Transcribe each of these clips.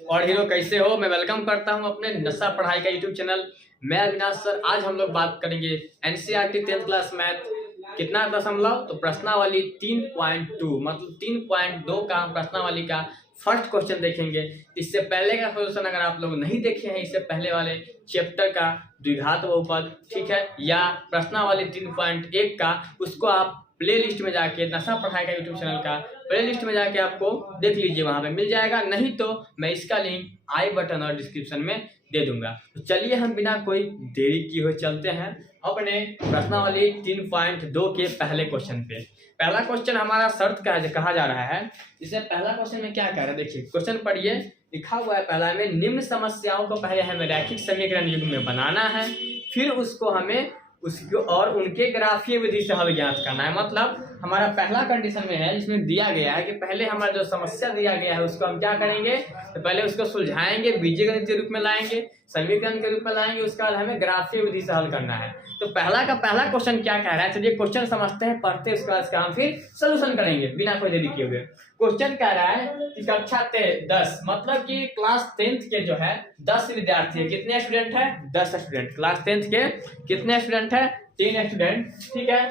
और हीरो कैसे हो। मैं वेलकम करता हूं अपने नशा पढ़ाई का यूट्यूब चैनल। मैं अविनाश सर। आज हम लोग बात करेंगे एनसीईआरटी 10th क्लास मैथ कितना दशमलव, तो प्रश्नावली 3.2 मतलब 3.2 का प्रश्नावली का फर्स्ट क्वेश्चन देखेंगे। इससे पहले का सोल्यूशन अगर आप लोग नहीं देखे हैं, इससे पहले वाले चैप्टर का द्विघात बहुपद, ठीक है, या प्रश्नावली 3.1 का, उसको आप प्ले लिस्ट में जाके नशा पढ़ाई का यूट्यूब चैनल का प्ले लिस्ट में जाके आपको देख लीजिए, वहां पे मिल जाएगा। नहीं तो मैं इसका लिंक आई बटन और डिस्क्रिप्शन में दे दूंगा। तो चलिए हम बिना कोई देरी किए हुए चलते हैं अपने प्रश्नावली 3.2 के पहले क्वेश्चन पे। पहला क्वेश्चन हमारा शर्त का कहा जा रहा है। इससे पहला क्वेश्चन में क्या कह रहा है, देखिए क्वेश्चन पढ़िए। लिखा हुआ है पहला में, निम्न समस्याओं को पहले हमें रैखिक समीकरण युग्म में बनाना है, फिर उसको हमें उसको और उनके ग्राफीय विधि से हल ज्ञात करना है। मतलब हमारा पहला कंडीशन में है, जिसमें दिया गया है कि पहले हमारा जो समस्या दिया गया है उसको हम क्या करेंगे, तो पहले उसको सुलझाएंगे, बीजगणित के रूप में लाएंगे, समीकरण के रूप में लाएंगे, उसका बाद हमें ग्राफीय विधि से हल करना है। तो पहला का पहला क्वेश्चन क्या कह रहा है, चलिए क्वेश्चन समझते हैं, पढ़ते हैं, उसके बाद इसका हम फिर सोल्यूशन करेंगे बिना कोई देरी किए हुए। क्वेश्चन कह रहा है कि कक्षा 10 मतलब कि क्लास 10th के जो है 10 विद्यार्थी है। कितने स्टूडेंट है? 10 स्टूडेंट। क्लास 10th के कितने स्टूडेंट है? 3 स्टूडेंट, ठीक है,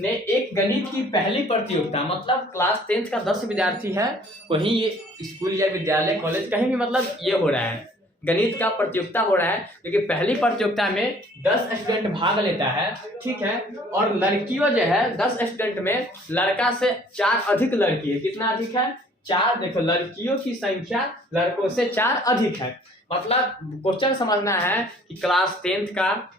ने एक गणित की पहली प्रतियोगिता, मतलब क्लास 10th का 10 विद्यार्थी है, कहीं ये स्कूल या विद्यालय कॉलेज कहीं भी, मतलब ये हो रहा है, गणित का प्रतियोगिता हो रहा है, क्योंकि पहली प्रतियोगिता में 10 स्टूडेंट भाग लेता है, ठीक है। और लड़कियों जो है 10 स्टूडेंट में लड़का से 4 अधिक लड़की है। कितना अधिक है? 4। देखो लड़कियों की संख्या लड़कों से 4 अधिक है। मतलब क्वेश्चन समझना है कि क्लास 10th का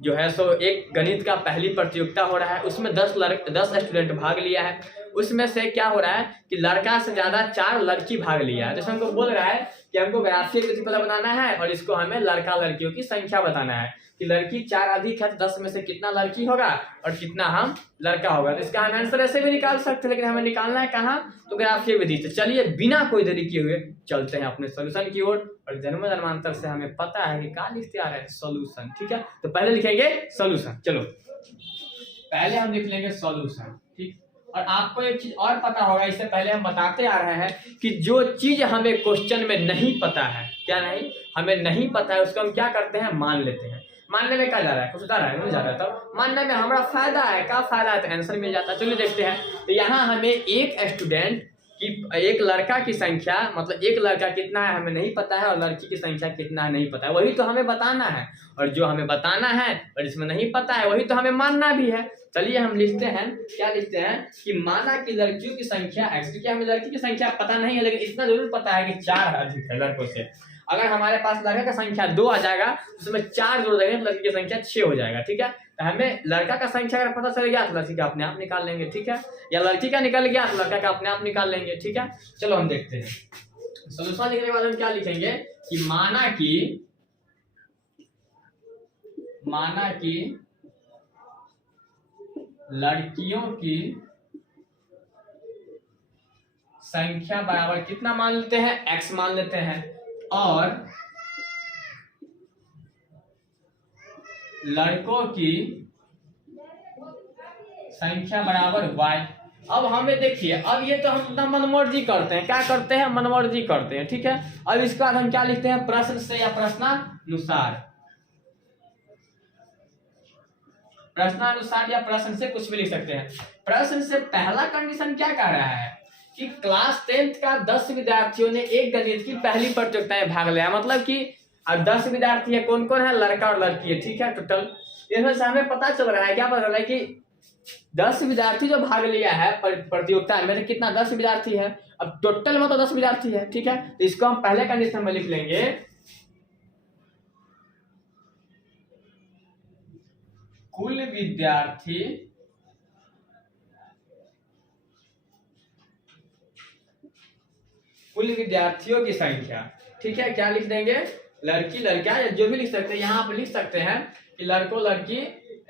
जो है सो एक गणित का पहली प्रतियोगिता हो रहा है, उसमें 10 स्टूडेंट भाग लिया है। उसमें से क्या हो रहा है कि लड़का से ज्यादा 4 लड़की भाग लिया है। जैसे हमको बोल रहा है कि हमको ग्राफीय विधि बनाना है और इसको हमें लड़का लड़कियों की संख्या बताना है कि लड़की 4 अधिक है, तो 10 में से कितना लड़की होगा और कितना हम लड़का होगा। तो इसका हम आंसर ऐसे भी निकाल सकते हैं, लेकिन हमें निकालना है कहाँ, तो ग्राफीय विधि से। चलिए बिना कोई देरी किए हुए चलते हैं अपने सोल्यूशन की ओर। और जन्म जन्मांतर से हमें पता है कि क्या लिखते आ रहे हैं, सोल्यूशन, ठीक है। तो पहले लिखेंगे सोल्यूशन। चलो पहले हम लिख लेंगे सोल्यूशन, ठीक। और आपको एक चीज और पता होगा, इससे पहले हम बताते आ रहे हैं कि जो चीज हमें क्वेश्चन में नहीं पता है, क्या नहीं हमें नहीं पता है, उसको हम क्या करते हैं, मान लेते हैं। मानने में क्या जा रहा है, कुछ जा रहा है, नहीं जा रहा है, तब मानने में हमारा फायदा है। क्या फायदा है? तो आंसर मिल जाता है। चलिए देखते हैं। तो यहाँ हमें एक स्टूडेंट कि एक लड़का की संख्या, मतलब एक लड़का कितना है हमें नहीं पता है, और लड़की की संख्या कितना है नहीं पता है, वही तो हमें बताना है। और जो हमें बताना है और इसमें नहीं पता है, वही तो हमें मानना भी है। चलिए हम लिखते हैं, क्या लिखते हैं कि माना कि लड़कियों की संख्या x, क्योंकि हमें लड़की की संख्या पता नहीं है, लेकिन इतना जरूर पता है कि 4 अधिक है लड़कों से। अगर हमारे पास लड़का का संख्या 2 आ जाएगा, उसमें 4 जोड़ देंगे तो लड़की की संख्या 6 हो जाएगा, ठीक है। तो हमें लड़का का संख्या अगर पता चल गया तो लड़की का अपने आप निकाल लेंगे, ठीक है, या लड़की का निकल गया तो लड़का का अपने आप निकाल लेंगे, ठीक है। चलो हम देखते हैं सोल्यूशन लिखने के बाद हम क्या लिखेंगे कि माना कि लड़कियों की संख्या बराबर कितना मान लेते हैं, x मान लेते हैं, और लड़कों की संख्या बराबर y। अब हमें देखिए, अब ये तो हम मनमर्जी करते हैं, क्या करते हैं, मनमर्जी करते हैं, ठीक है। अब इसके बाद हम क्या लिखते हैं, प्रश्न से या प्रश्नानुसार, प्रश्नानुसार या प्रश्न से कुछ भी लिख सकते हैं। प्रश्न से पहला कंडीशन क्या कह रहा है कि क्लास 10th का 10 विद्यार्थियों ने एक गणित की पहली प्रतियोगिता में भाग लिया। मतलब कि अब 10 विद्यार्थी है, कौन कौन है, लड़का और लड़की है, ठीक है। टोटल इसमें से हमें पता चल रहा है, क्या पता चल रहा है कि 10 विद्यार्थी जो भाग लिया है प्रतियोगिता में, तो कितना 10 विद्यार्थी है। अब टोटल में तो 10 विद्यार्थी है, ठीक है। तो इसको हम पहले कंडीशन में लिख लेंगे, कुल विद्यार्थियों की संख्या, ठीक है। क्या लिख देंगे, लड़की लड़का, या जो भी लिख सकते हैं, यहाँ पे लिख सकते हैं कि लड़कों लड़की,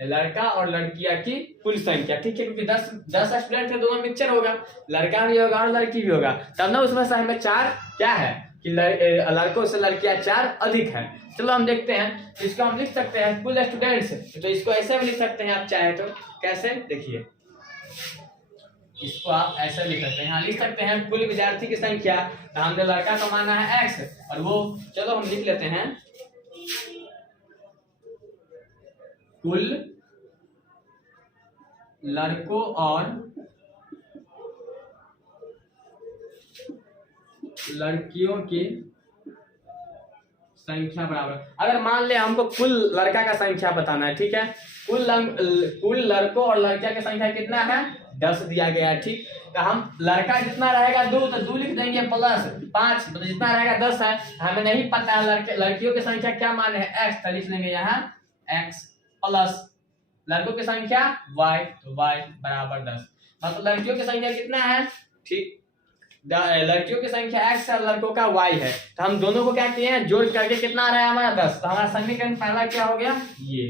लड़का और लड़कियां की कुल संख्या, ठीक है, क्योंकि 10 स्टूडेंट है, दोनों मिक्सचर होगा, लड़का भी होगा और लड़की भी होगा, तब ना उसमें से हमें 4 क्या है कि लड़कों से लड़कियां 4 अधिक है। चलो हम देखते हैं, इसको हम लिख सकते हैं कुल स्टूडेंट्स, तो इसको ऐसे भी लिख सकते हैं आप चाहे तो। कैसे, देखिए इसको आप ऐसे लिख सकते हैं, यहाँ लिख सकते हैं कुल विद्यार्थी की संख्या, तो हमने लड़का का माना है x और वो, चलो हम लिख लेते हैं कुल लड़कों और लड़कियों की संख्या बराबर, अगर मान ले हमको कुल लड़का का संख्या बताना है, ठीक है, कुल लड़कों और लड़कियां की संख्या कितना है 10 दिया गया है, ठीक, तो हम लड़का जितना रहेगा 2 तो 2 लिख देंगे प्लस 5 तो जितना रहेगा 10 है, हमें नहीं पता है लड़कियों की संख्या क्या माने है x, तो लिख लेंगे यहाँ x प्लस लड़कों की संख्या y, तो y बराबर 10, मतलब लड़कियों की संख्या कितना है, ठीक, लड़कियों की संख्या x है, लड़कों का y है, तो हम दोनों को क्या किए हैं जोड़ करके कितना आ रहा है हमारा 10, तो हमारा समीकरण पहला क्या हो गया ये।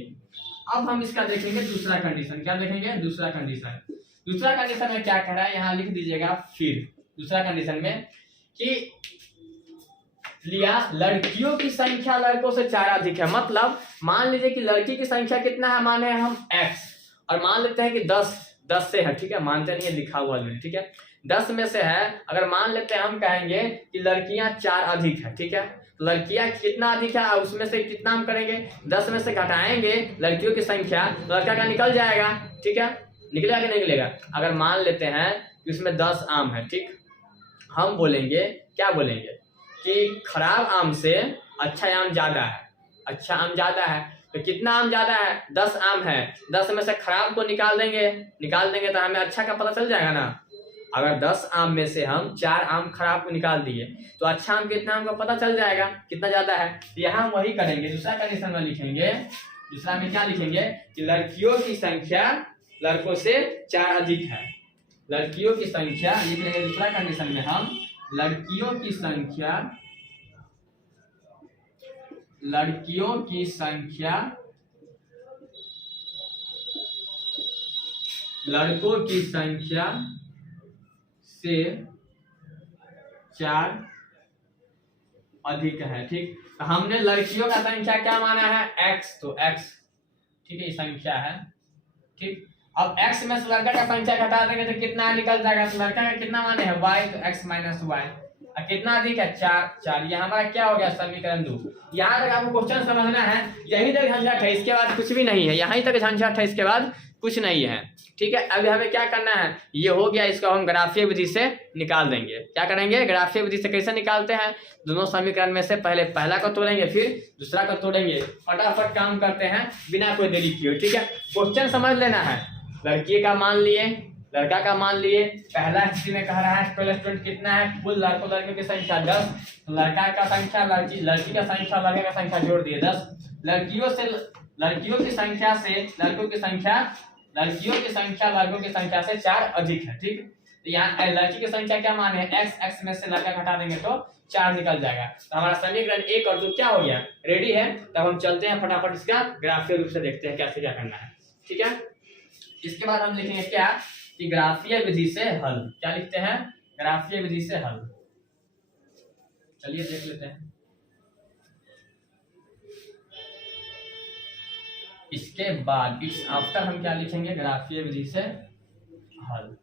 अब हम इसका देखेंगे दूसरा कंडीशन, क्या देखेंगे दूसरा कंडीशन, दूसरा कंडीशन में क्या कह रहा है यहाँ लिख दीजिएगा, फिर दूसरा कंडीशन में कि लिया लड़कियों की संख्या लड़कों से 4 अधिक है, मतलब मान लीजिए कि लड़की की संख्या कितना है माने हम x और मान लेते हैं कि 10 से है, ठीक है, मानते नहीं है लिखा हुआ है, ठीक है, 10 में से है, अगर मान लेते हैं हम कहेंगे कि लड़कियां 4 अधिक है, ठीक है, लड़कियां कितना अधिक है उसमें से कितना हम करेंगे 10 में से घटाएंगे लड़कियों की संख्या, लड़का का निकल जाएगा, ठीक है, निकलेगा कि नहीं निकलेगा, अगर मान लेते हैं कि उसमें 10 आम है, ठीक, हम बोलेंगे क्या बोलेंगे कि खराब आम से अच्छा आम ज्यादा है, अच्छा आम ज्यादा है, तो कितना आम ज्यादा है 10 आम है, 10 में से खराब को निकाल देंगे तो हमें अच्छा का पता चल जाएगा ना, अगर 10 आम में से हम 4 आम खराब को निकाल दिए तो अच्छा आम कितना हमको पता चल जाएगा कितना ज्यादा है, यहाँ हम वही करेंगे, दूसरा कंडीशन में लिखेंगे, दूसरा में क्या लिखेंगे कि लड़कियों की संख्या लड़कों से 4 अधिक है, लड़कियों की संख्या लिख लेंगे दूसरा कंडीशन में हम लड़कियों की संख्या लड़कों की संख्या से 4 अधिक है, ठीक, तो हमने लड़कियों का संख्या क्या माना है x, तो x, ठीक है, ये संख्या है, ठीक, अब x में से लड़का का संख्या घटा देंगे तो कितना निकल जाएगा, तो लड़का का कितना माने है y, तो x माइनस y, और कितना अधिक है 4, ये हमारा क्या हो गया समीकरण 2। यहाँ तक आपको क्वेश्चन समझना है, यहीं तक झंझट है, इसके बाद कुछ भी नहीं है, यहीं तक झंझट है, इसके बाद कुछ नहीं है, ठीक है। अभी हमें क्या करना है, ये हो गया, इसको हम ग्राफीय विधि से निकाल देंगे, क्या करेंगे ग्राफीय विधि से कैसे निकालते हैं, दोनों समीकरण में से पहले पहला को तोड़ेंगे फिर दूसरा को तोड़ेंगे, फटाफट काम करते हैं बिना कोई देरी किए, ठीक है। क्वेश्चन समझ लेना है, लड़की का मान लिए लड़का का मान लिए, पहला स्थिति में कह रहा है 12 कितना है, कुल लड़कों लड़कियों की संख्या 10, लड़का का संख्या लड़की का संख्या लड़के का संख्या जोड़ दिए 10, लड़कियों की संख्या से लड़कों की संख्या से 4 अधिक है, ठीक, तो यहाँ लड़की की संख्या क्या माने x में से लड़का घटा देंगे तो 4 निकल जाएगा, तो हमारा समीकरण 1 और 2 क्या हो गया रेडी है। तब हम चलते हैं फटाफट इसका ग्राफीय रूप से देखते हैं कैसे क्या करना है, ठीक है। इसके बाद हम लिखेंगे क्या कि ग्राफीय विधि से हल, क्या लिखते हैं ग्राफीय विधि से हल, चलिए देख लेते हैं। इसके बाद इट्स आफ्टर हम क्या लिखेंगे ग्राफीय विधि से हल,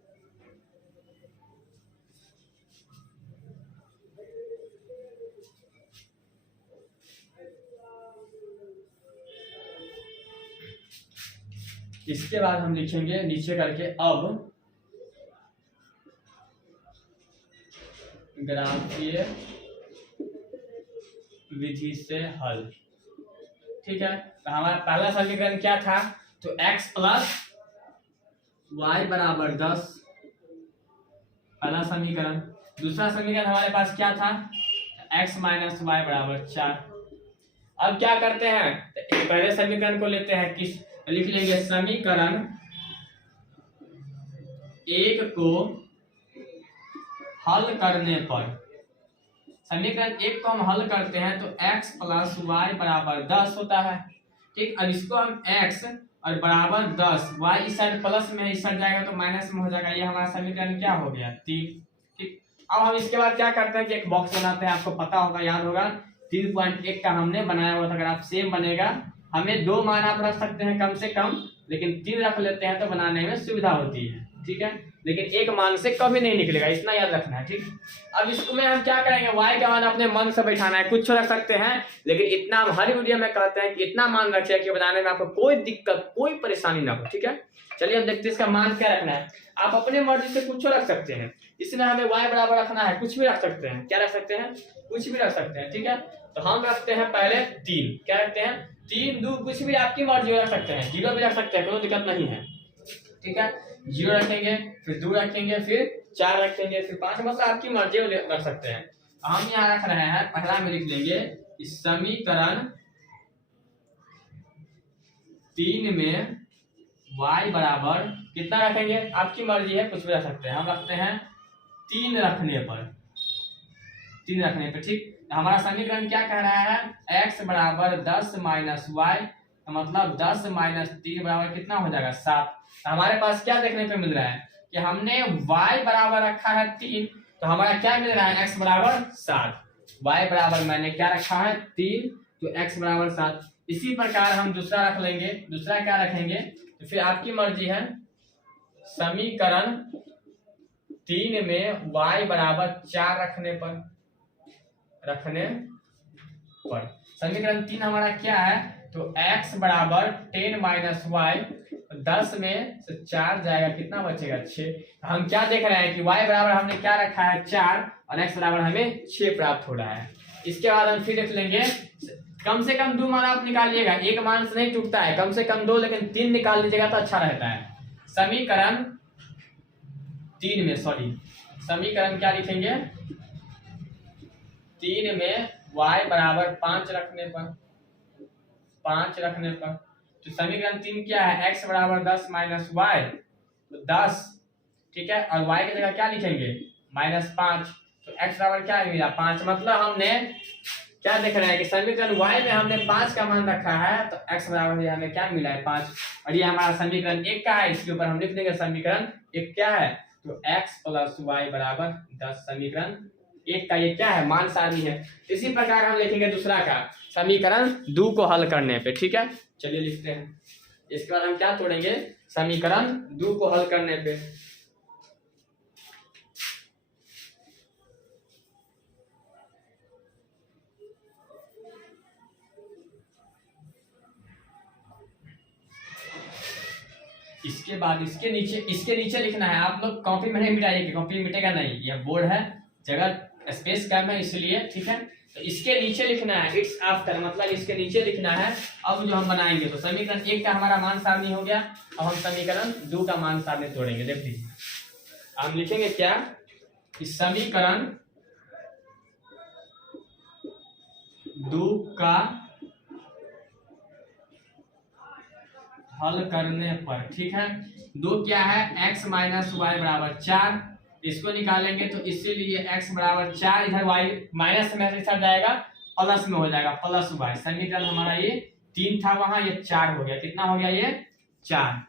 इसके बाद हम लिखेंगे नीचे करके अब ग्राफीय विधि से हल, ठीक है। तो हमारा पहला समीकरण क्या था, तो x प्लस वाई बराबर 10, पहला समीकरण। दूसरा समीकरण हमारे पास क्या था, x माइनस वाई बराबर 4। अब क्या करते हैं, तो पहले समीकरण को लेते हैं, किस लिख लेंगे समीकरण 1 को हल करने पर, समीकरण 1 को हम हल करते हैं तो x प्लस वाई बराबर 10 होता है, ठीक। अब इसको हम x और बराबर 10, y इस साइड प्लस में इस साइड जाएगा तो माइनस में हो जाएगा, ये हमारा समीकरण क्या हो गया 3, ठीक। अब हम इसके बाद क्या करते हैं कि एक बॉक्स बनाते हैं, आपको पता होगा याद होगा 3.1 का हमने बनाया हुआ था, अगर आप सेम बनेगा, हमें 2 मान आप रख सकते हैं कम से कम, लेकिन 3 रख लेते हैं तो बनाने में सुविधा होती है, ठीक है। लेकिन एक मान से कभी नहीं निकलेगा, इतना याद रखना है। ठीक, अब इसको में हम क्या करेंगे, y का मान अपने मन से बैठाना है, कुछ रख सकते हैं, लेकिन इतना हम हर वीडियो में कहते हैं कि इतना मान रखिए कि बनाने में आपको कोई दिक्कत कोई परेशानी ना हो। ठीक है, चलिए अब देखते हैं इसका मान क्या रखना है। आप अपने मर्जी से कुछ रख सकते हैं, इसमें हमें y बराबर रखना है, कुछ भी रख सकते हैं। क्या रख सकते हैं, कुछ भी रख सकते हैं। ठीक है, तो हम रखते हैं पहले 3, क्या रखते हैं 3 2, कुछ भी आपकी मर्जी रख सकते हैं, 0 भी रख सकते हैं, कोई दिक्कत नहीं है। ठीक है, 0 रखेंगे, फिर 2 रखेंगे, फिर 4 रखेंगे, फिर 5, मतलब आपकी मर्जी रख सकते हैं। हम यहाँ रख रहे हैं, पहला में लिख लेंगे समीकरण 3 में y बराबर कितना रखेंगे, आपकी मर्जी है, कुछ भी रख सकते हैं। हम रखते हैं 3 रखने पर, 3 रखने पर। ठीक, हमारा समीकरण क्या कह रहा है, x बराबर 10 माइनस वाई, मतलब 10 माइनस 3 बराबर कितना हो जाएगा 7। तो हमारे पास क्या देखने को मिल रहा है कि हमने y बराबर रखा है 3, तो हमारा क्या मिल रहा है, x बराबर 7। y बराबर मैंने क्या रखा है 3, तो x बराबर 7। इसी प्रकार हम दूसरा रख लेंगे, दूसरा क्या रखेंगे, तो फिर आपकी मर्जी है। समीकरण 3 में y बराबर 4 रखने पर समीकरण 3 हमारा क्या है, तो x बराबर 10 माइनस वाई, 10 में से 4 जाएगा, कितना बचेगा 6। हम क्या देख रहे हैं कि y बराबर हमने क्या रखा है 4 और x बराबर हमें 6 प्राप्त हो रहा है। इसके बाद हम फिर देख लेंगे, कम से कम 2 मान आप निकालिएगा, एक मान से नहीं टूटता है, कम से कम 2, लेकिन 3 निकाल लीजिएगा तो अच्छा रहता है। समीकरण 3 में समीकरण क्या लिखेंगे, 3 में y बराबर 5 रखने पर, तो समीकरण 3 क्या है, x बराबर 10 माइनस वाई, तो 10। ठीक है, और y की जगह क्या लिखेंगे -5, तो x बराबर क्या मिला 5। मतलब हमने क्या देख रहे हैं कि समीकरण y में हमने 5 का मान रखा है, तो x बराबर हमें क्या मिला है 5। और ये हमारा समीकरण 1 का है, इसके ऊपर हम लिख देंगे समीकरण 1 क्या है, तो x प्लस वाई बराबर 10। समीकरण 1 का ये क्या है, मान सारणी है। इसी प्रकार हम लिखेंगे दूसरा का समीकरण 2 को हल करने पे। ठीक है, चलिए लिखते हैं। इसके बाद हम क्या तोड़ेंगे, समीकरण 2 को हल करने पे। इसके बाद इसके नीचे लिखना है। आप लोग कॉपी में नहीं मिटाइएगा, कॉपी मिटेगा नहीं, यह बोर्ड है, जगह स्पेस कम है इसलिए। ठीक है, तो इसके नीचे लिखना है इट्स आफ्टर, मतलब इसके नीचे लिखना है। अब जो हम बनाएंगे, तो समीकरण 1 का हमारा मान सारणी हो गया, अब हम समीकरण 2 का मान सारणी तोड़ेंगे। देख लीजिए, हम लिखेंगे क्या, इस समीकरण 2 का हल करने पर। ठीक है, 2 क्या है, x माइनस वाई बराबर 4, इसको निकालेंगे तो इसीलिए x बराबर 4, इधर y माइनस में इधर जाएगा, प्लस में हो जाएगा, प्लस y। समीकरण हमारा ये 3 था वहां, ये 4 हो गया, कितना हो गया ये 4,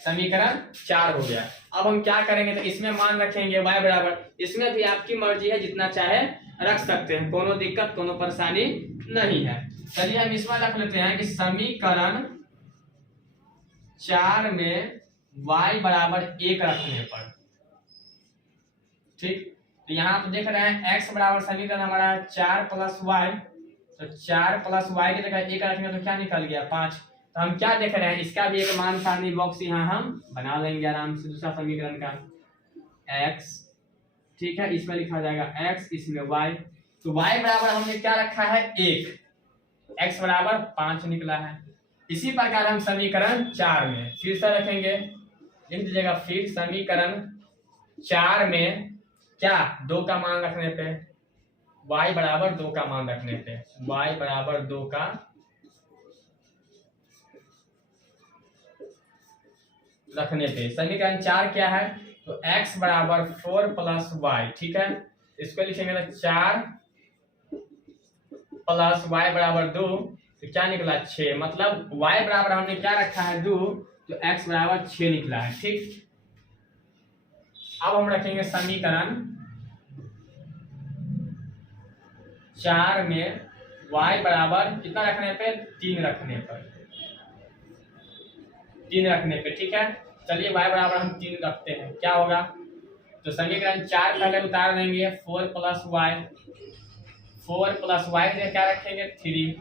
समीकरण 4 हो गया। अब हम क्या करेंगे, तो इसमें मान रखेंगे y बराबर, इसमें भी आपकी मर्जी है, जितना चाहे रख सकते हैं, कोनो दिक्कत कोनो परेशानी नहीं है। चलिए हम इसमें रख लेते हैं कि समीकरण 4 में y बराबर 1 रखने पर। ठीक, तो यहाँ आप देख रहे हैं x बराबर समीकरण हमारा 4 प्लस वाई, तो 4 प्लस वाई की जगह 1 रखेंगे तो क्या निकल गया 5। तो हम क्या देख रहे हैं, इसका भी एक मान सारणी बॉक्स यहाँ हम बना लेंगे आराम से, दूसरा समीकरण का x। ठीक है, इसमें लिखा जाएगा x, इसमें y, तो y बराबर हमने क्या रखा है 1, x बराबर 5 निकला है। इसी प्रकार हम समीकरण 4 में फिर से रखेंगे, लिख दीजिएगा, फिर समीकरण 4 में क्या 2 का मान रखने पे, y बराबर 2 का मान रखने पे, y बराबर 2 का रखने पे समीकरण 4 क्या है, तो x बराबर 4 प्लस वाई। ठीक है, इसको लिखेंगे तो 4 प्लस y बराबर 2, तो क्या निकला 6, मतलब y बराबर हमने क्या रखा है 2, तो x बराबर 6 निकला है। ठीक, अब हम रखेंगे समीकरण 4 में y बराबर कितना रखने पे, 3 रखने पे। ठीक है, चलिए y बराबर हम 3 रखते हैं, क्या होगा? तो समीकरण 4 पहले उतार देंगे, 4 प्लस वाई क्या रखेंगे 3,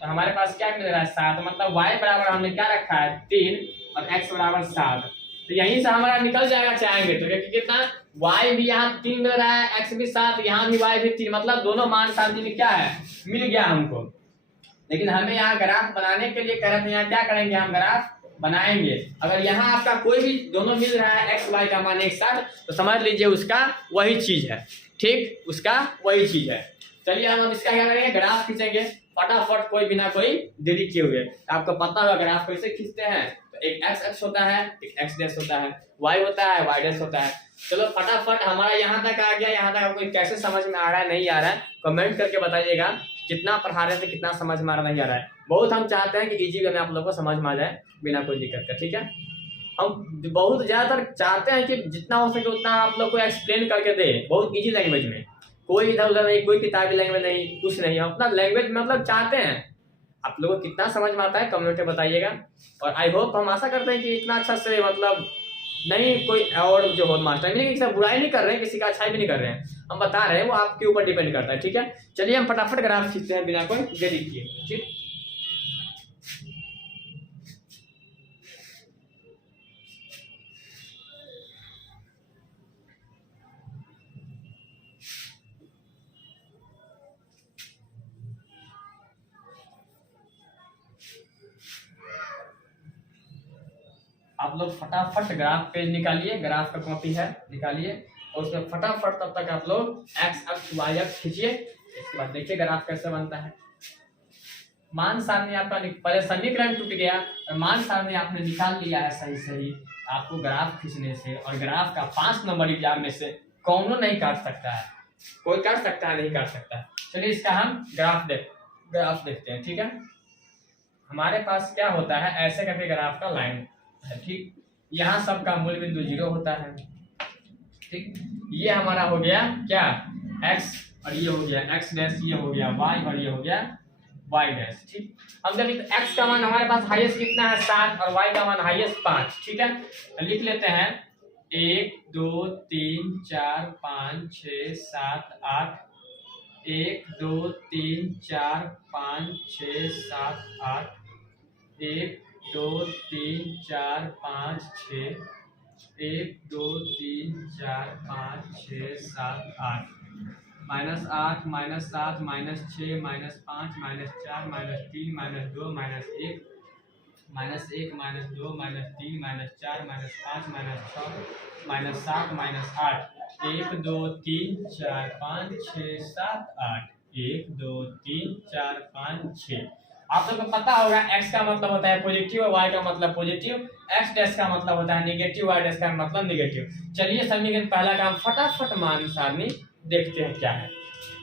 तो हमारे पास क्या मिल रहा है 7, मतलब y बराबर हमने क्या रखा है 3 और x बराबर 7। तो यहीं से हमारा निकल जाएगा चाहेंगे तो, क्योंकि कितना y भी यहाँ 3 मिल रहा है, x भी 7, यहाँ भी y भी 3, मतलब दोनों मान सामने में क्या है मिल गया हमको। लेकिन हमें यहाँ ग्राफ बनाने के लिए कह रहे थे, यहाँ क्या करेंगे हम ग्राफ बनाएंगे। अगर यहाँ आपका कोई भी दोनों मिल रहा है एक्स वाई का मान एक साथ, तो समझ लीजिए उसका वही चीज है, ठीक, उसका वही चीज है। चलिए हम अब इसका क्या करेंगे, ग्राफ खींचेंगे फटाफट, कोई बिना कोई देरी किए हुए। आपको पता होगा ग्राफ कैसे खींचते हैं, तो एक एक्स एक्स होता है, एक एक्स डैश होता है, वाई होता है, वाई डैश होता है। चलो फटाफट हमारा यहाँ तक आ गया। यहाँ तक आपको कैसे समझ में आ रहा है नहीं आ रहा है कमेंट करके बताइएगा, कितना पढ़ा रहे थे कितना समझ में आ रहा नहीं आ रहा है। बहुत हम चाहते हैं कि इजी वे में आप लोग को समझ में आ जाए बिना कोई दिक्कत का, ठीक है। हम बहुत ज्यादातर चाहते हैं कि जितना हो सके उतना आप लोग को एक्सप्लेन करके दे, बहुत इजी लैंग्वेज में, कोई इधर उधर नहीं, कोई किताबी लैंग्वेज नहीं, कुछ नहीं, अपना लैंग्वेज मतलब चाहते हैं। आप लोगों को कितना समझ में आता है कमेंट में बताइएगा। और आई होप, हम आशा करते हैं कि इतना अच्छा से मतलब नहीं कोई और जो हो मास्टर नहीं, किसी बुराई नहीं कर रहे हैं, किसी का अच्छाई भी नहीं कर रहे हैं, हम बता रहे हैं, वो आपके ऊपर डिपेंड करता है, ठीक है। चलिए हम फटाफट ग्राफ खींचते हैं बिना कोई देरी किए, ठीक। आप लोग फटाफट ग्राफ पेज निकालिए, ग्राफ का कॉपी है निकालिए, और उसमें फटाफट तब तक आप लोग एक्स अक्ष वाई अक्ष खींचिए। इसके बाद देखिए ग्राफ कैसे बनता है। मान सारणी आपका पहले समीकरण टूट गया और मान सारणी आपने निकाल लिया है सही सही। आपको ग्राफ खींचने से और ग्राफ का 5 नंबर एग्जाम में से कौन नहीं काट सकता है, कोई काट सकता है नहीं काट सकता है। चलिए इसका हम ग्राफ देखते हैं, ठीक है। हमारे पास क्या होता है, ऐसे करके ग्राफ का लाइन है, ठीक। यहाँ सबका मूल बिंदु 0 होता है, ठीक। ये हमारा हो गया क्या x, और ये हो गया x डैश, ये हो गया y, और ये हो गया y डैश, ठीक। हम देखिए तो x का मान हमारे पास हाईएस्ट कितना है 7 और y का मान हाईएस्ट 5, ठीक है। लिख लेते हैं 1 2 3 4 5 6 7 8, 1 2 3 4 5 6 7 8, 1 2 3 4 5 6, 1 2 3 4 5 6 7 8, -8 -7 -6 -5 -4 -3 -2 -1 -1 -2 -3 -4 -5 -6 -7 -8, 1 2 3 4 5 6 7 8, 1 2 3 4 5 6। आप लोग को पता होगा x का मतलब होता है पॉजिटिव और y का मतलब पॉजिटिव, x डैश का मतलब होता है नेगेटिव, y डैश का मतलब नेगेटिव। चलिए समीकरण पहला काम फटाफट मान सारणी देखते हैं क्या है।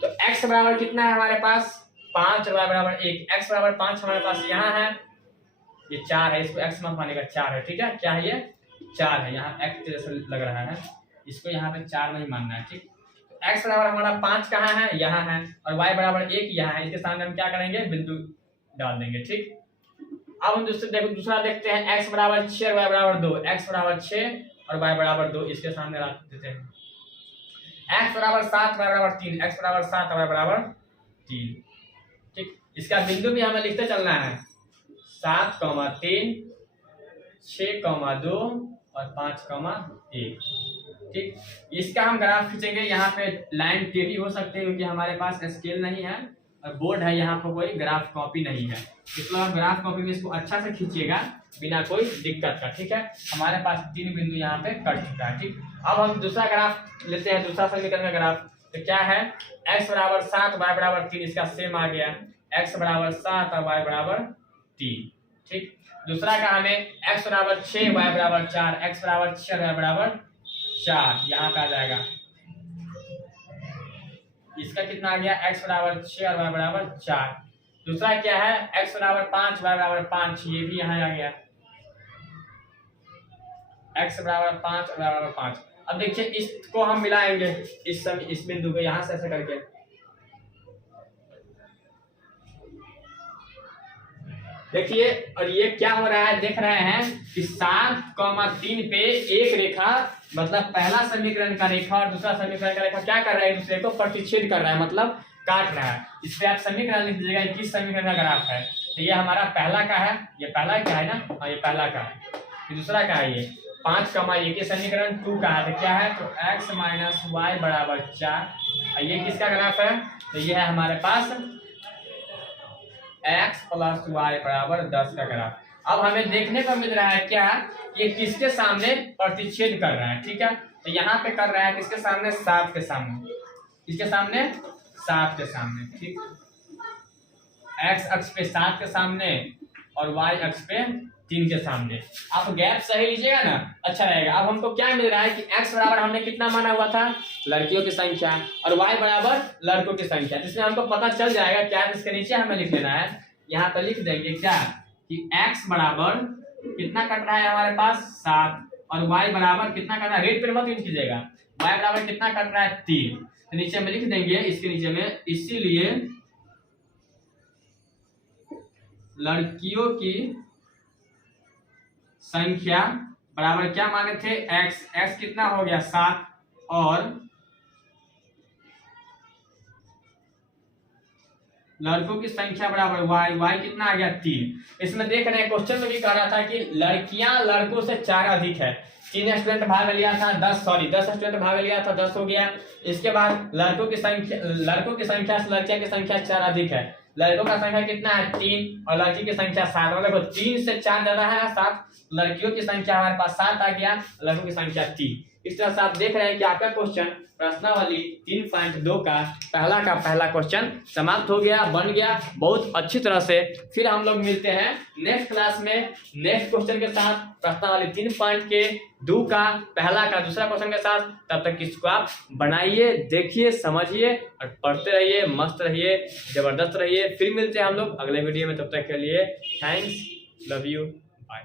तो x बराबर कितना है हमारे पास 5 और y बराबर 1, x बराबर 5 हमारे पास यहाँ है, ये 4 है, इसको x मत मानेगा 4 है, ठीक है। क्या है ये 4 है, यहाँ x जैसे लग रहा है, इसको यहाँ पे 4 नहीं मानना है, ठीक। x बराबर हमारा 5 कहाँ है, यहाँ है, और y बराबर 1 यहाँ है, इसके सामने हम क्या करेंगे बिंदु डाल देंगे, ठीक। अब हम दूसरा देखते हैं x बराबर 6 और y बराबर 2, x बराबर 6 और y बराबर 2, इसके सामने रख देते हैं। x बराबर 7 y बराबर 3, x बराबर 7 और y बराबर 3, ठीक। इसका बिंदु भी हमें लिखते चलना है 7, 3, 6, 2 और 5, 1, ठीक। इसका हम ग्राफ खींचेंगे। यहाँ पे लाइन टेढ़ी हो सकती है क्योंकि हमारे पास स्केल नहीं है और बोर्ड है, यहाँ पर कोई ग्राफ कॉपी नहीं है, इसलिए आप ग्राफ कॉपी में इसको अच्छा से खींचिएगा बिना कोई दिक्कत का, ठीक है। हमारे पास 3 बिंदु यहाँ पे कट चुका है, ठीक। अब हम दूसरा ग्राफ लेते हैं, दूसरा समीकरण का ग्राफ। तो क्या है x बराबर 7 y बराबर 3, इसका सेम आ गया, x बराबर 7 और y बराबर 3, ठीक। दूसरा का हमें x बराबर 6 y बराबर 4, x बराबर 6 और y बराबर 4, यहाँ पे आ जाएगा। इसका कितना आ गया x बराबर 6 और y बराबर 4। दूसरा क्या है x बराबर 5 y बराबर 5, ये भी यहाँ आ गया, x बराबर 5 और y बराबर 5। अब देखिए इसको हम मिलाएंगे इस बिंदु को यहाँ से ऐसे करके, देखिए, और ये क्या हो रहा है, देख रहे हैं कि 7,3 पे एक रेखा, मतलब पहला समीकरण का रेखा और दूसरा समीकरण का रेखा क्या कर रहा है, एक दूसरे को प्रतिच्छेद कर रहा है, मतलब काट रहा है। इस पे आप समीकरण लिख दीजिएगा, किस समीकरण का ग्राफ है। तो ये हमारा पहला का है, ये पहला का है ना, हाँ ये पहला का है। फिर दूसरा का है ये 5, ये समीकरण 2 का है, तो क्या है, तो x माइनस वाई बराबर 4। ये किसका ग्राफ है, तो ये है हमारे पास x प्लस वाई बराबर 10 का ग्राफ। अब हमें देखने को मिल रहा है क्या, ये किसके सामने प्रतिच्छेद कर रहा है, ठीक है। तो यहाँ पे कर रहा है किसके सामने, 7 के सामने, किसके सामने, 7 के सामने, ठीक। x अक्ष पे 7 के सामने और y अक्ष पे 3 के सामने। आप गैप सही लीजिएगा ना, अच्छा रहेगा। अब हमको क्या मिल रहा है कि x बराबर हमने कितना माना हुआ था, लड़कियों की संख्या, और y बराबर लड़कों की संख्या, जिसमें हमको पता चल जाएगा क्या, इसके नीचे हमें लिख लेना है, यहाँ पर लिख देंगे क्या कि x बराबर कितना कट रहा है हमारे पास 7, और y बराबर कितना कट रहा है, रेट पर मत यूज कीजिएगा, y बराबर कितना कट रहा है 3। तो नीचे में लिख देंगे, इसके नीचे में, इसीलिए लड़कियों की संख्या बराबर क्या माने थे, x कितना हो गया 7, और लड़कों की संख्या बराबर y कितना आ गया 3। इसमें देख रहे हैं क्वेश्चन में भी कह रहा था कि लड़कियां लड़कों से 4 अधिक है। 3 स्टूडेंट भाग लिया था, 10 स्टूडेंट भाग लिया था, 10 हो गया। इसके बाद लड़कों की संख्या से लड़कियों की संख्या 4 अधिक है। लड़कों का संख्या कितना है 3 और लड़की की संख्या 7, मतलब देखो 3 से 4 ज्यादा है 7, लड़कियों की संख्या हमारे पास 7 आ गया, लड़कों की संख्या 3। इस तरह से आप देख रहे हैं कि आपका क्वेश्चन प्रश्नावली 3.2 का पहला क्वेश्चन समाप्त हो गया, बन गया बहुत अच्छी तरह से। फिर हम लोग मिलते हैं नेक्स्ट क्लास में नेक्स्ट क्वेश्चन के साथ, प्रश्नावली 3.2 का दूसरा क्वेश्चन के साथ। तब तक इसको आप बनाइए, देखिए, समझिए और पढ़ते रहिए, मस्त रहिए, जबरदस्त रहिए। फिर मिलते हैं हम लोग अगले वीडियो में, तब तक के लिए थैंक्स, लव यू, बाय।